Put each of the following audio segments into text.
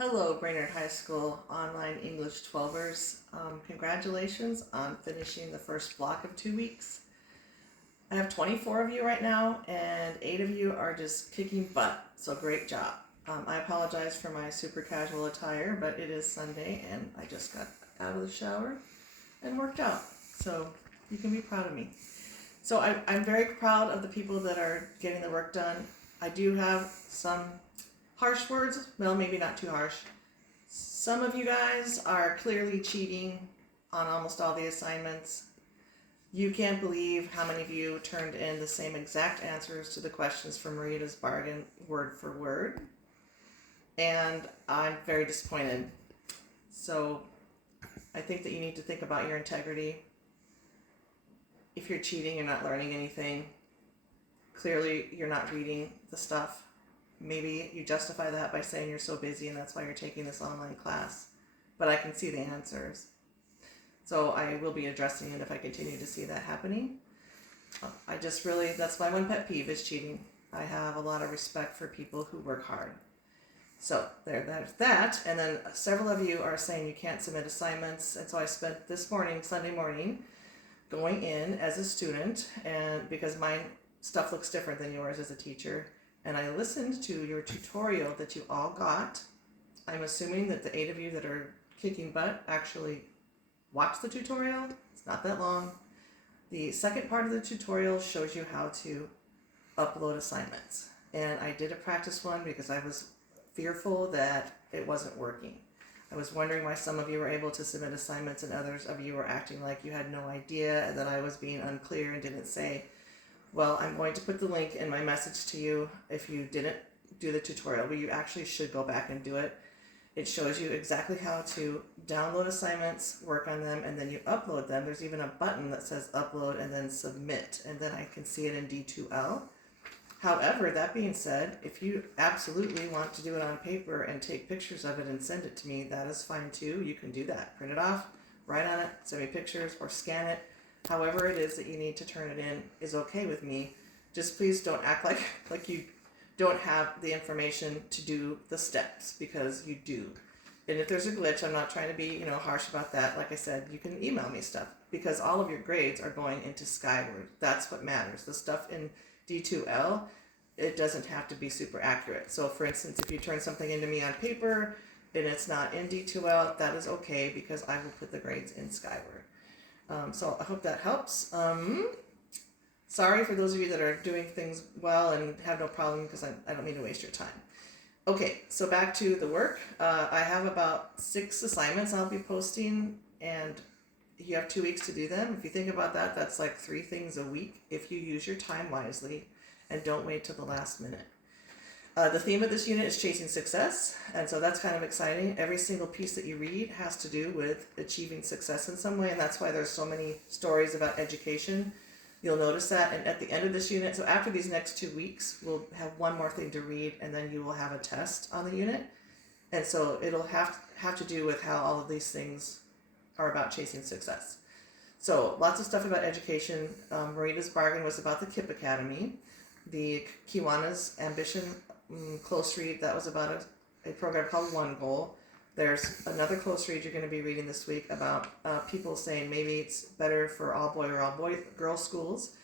Hello, Brainerd High School online English 12ers. Congratulations on finishing the first block of 2 weeks. I have 24 of you right now, and 8 of you are just kicking butt, so great job. I apologize for my super casual attire, but it is Sunday, and I just got out of the shower and worked out, so you can be proud of me. So I'm very proud of the people that are getting the work done. I do have some harsh words, well, maybe not too harsh. Some of you guys are clearly cheating on almost all the assignments. You can't believe how many of you turned in the same exact answers to the questions from Marita's bargain, word for word. And I'm very disappointed. So I think that you need to think about your integrity. If you're cheating, you're not learning anything. Clearly, you're not reading the stuff. Maybe you justify that by saying you're so busy and that's why you're taking this online class. But I can see the answers. So I will be addressing it if I continue to see that happening. That's my one pet peeve is cheating. I have a lot of respect for people who work hard. So there's that. And then several of you are saying you can't submit assignments. And so I spent this morning, Sunday morning, going in as a student, and because my stuff looks different than yours as a teacher. And I listened to your tutorial that you all got. I'm assuming that the 8 of you that are kicking butt actually watched the tutorial. It's not that long. The second part of the tutorial shows you how to upload assignments. And I did a practice one because I was fearful that it wasn't working. I was wondering why some of you were able to submit assignments and others of you were acting like you had no idea and that I was being unclear and didn't say, well, I'm going to put the link in my message to you if you didn't do the tutorial, but you actually should go back and do it. It shows you exactly how to download assignments, work on them, and then you upload them. There's even a button that says upload and then submit, and then I can see it in D2L. However, that being said, if you absolutely want to do it on paper and take pictures of it and send it to me, that is fine too. You can do that. Print it off, write on it, send me pictures, or scan it. However it is that you need to turn it in is okay with me. Just please don't act like you don't have the information to do the steps, because you do. And if there's a glitch, I'm not trying to be, harsh about that. Like I said, you can email me stuff because all of your grades are going into Skyward. That's what matters. The stuff in D2L, it doesn't have to be super accurate. So for instance, if you turn something into me on paper and it's not in D2L, that is okay because I will put the grades in Skyward. So I hope that helps. Sorry for those of you that are doing things well and have no problem, because I don't mean to waste your time. Okay, so back to the work. I have about 6 assignments I'll be posting, and you have 2 weeks to do them. If you think about that, that's like 3 things a week if you use your time wisely and don't wait till the last minute. The theme of this unit is chasing success, and so that's kind of exciting. Every single piece that you read has to do with achieving success in some way, and that's why there's so many stories about education. You'll notice that, and at the end of this unit, so after these next 2 weeks, we'll have one more thing to read, and then you will have a test on the unit. And so it'll have to do with how all of these things are about chasing success. So lots of stuff about education. Marita's bargain was about the KIPP Academy. The Kiwanis Ambition close read, that was about a program called One Goal. There's another close read you're going to be reading this week about people saying maybe it's better for all boy or all girl schools.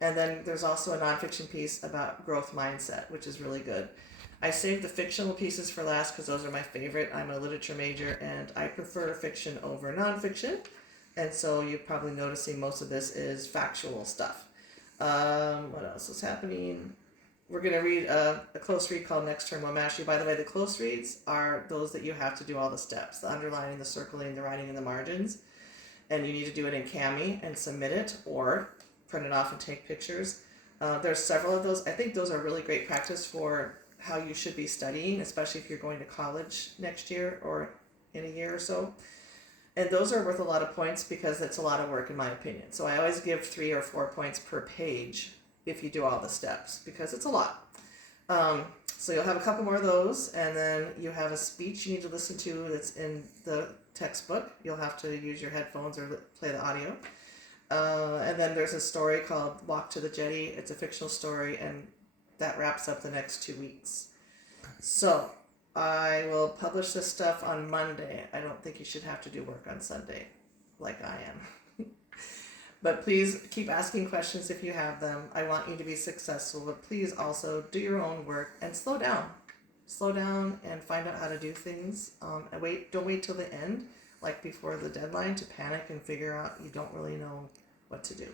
And then there's also a nonfiction piece about growth mindset, which is really good. I saved the fictional pieces for last because those are my favorite. I'm a literature major and I prefer fiction over nonfiction. And so you're probably noticing most of this is factual stuff. What else is happening? We're going to read a close read called Next Term Will Mash You. By the way, the close reads are those that you have to do all the steps, the underlining, the circling, the writing, and the margins. And you need to do it in Cami and submit it or print it off and take pictures. There's several of those. I think those are really great practice for how you should be studying, especially if you're going to college next year or in a year or so. And those are worth a lot of points because it's a lot of work in my opinion. So I always give 3 or 4 points per page if you do all the steps, because it's a lot. So you'll have a couple more of those, and then you have a speech you need to listen to that's in the textbook. You'll have to use your headphones or play the audio. And then there's a story called Walk to the Jetty. It's a fictional story, and that wraps up the next 2 weeks. So I will publish this stuff on Monday. I don't think you should have to do work on Sunday like I am. But please keep asking questions if you have them. I want you to be successful, but please also do your own work and slow down. Slow down and find out how to do things. And don't wait till the end, like before the deadline, to panic and figure out you don't really know what to do.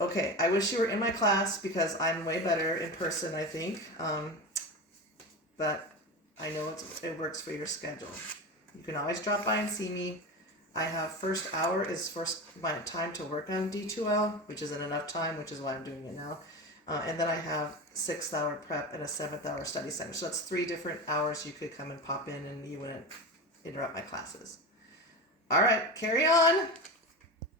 Okay, I wish you were in my class because I'm way better in person, I think. But I know it works for your schedule. You can always drop by and see me. I have first hour is my time to work on D2L, which isn't enough time, which is why I'm doing it now. And then I have 6th hour prep and a 7th hour study center. So that's 3 different hours you could come and pop in and you wouldn't interrupt my classes. All right, carry on.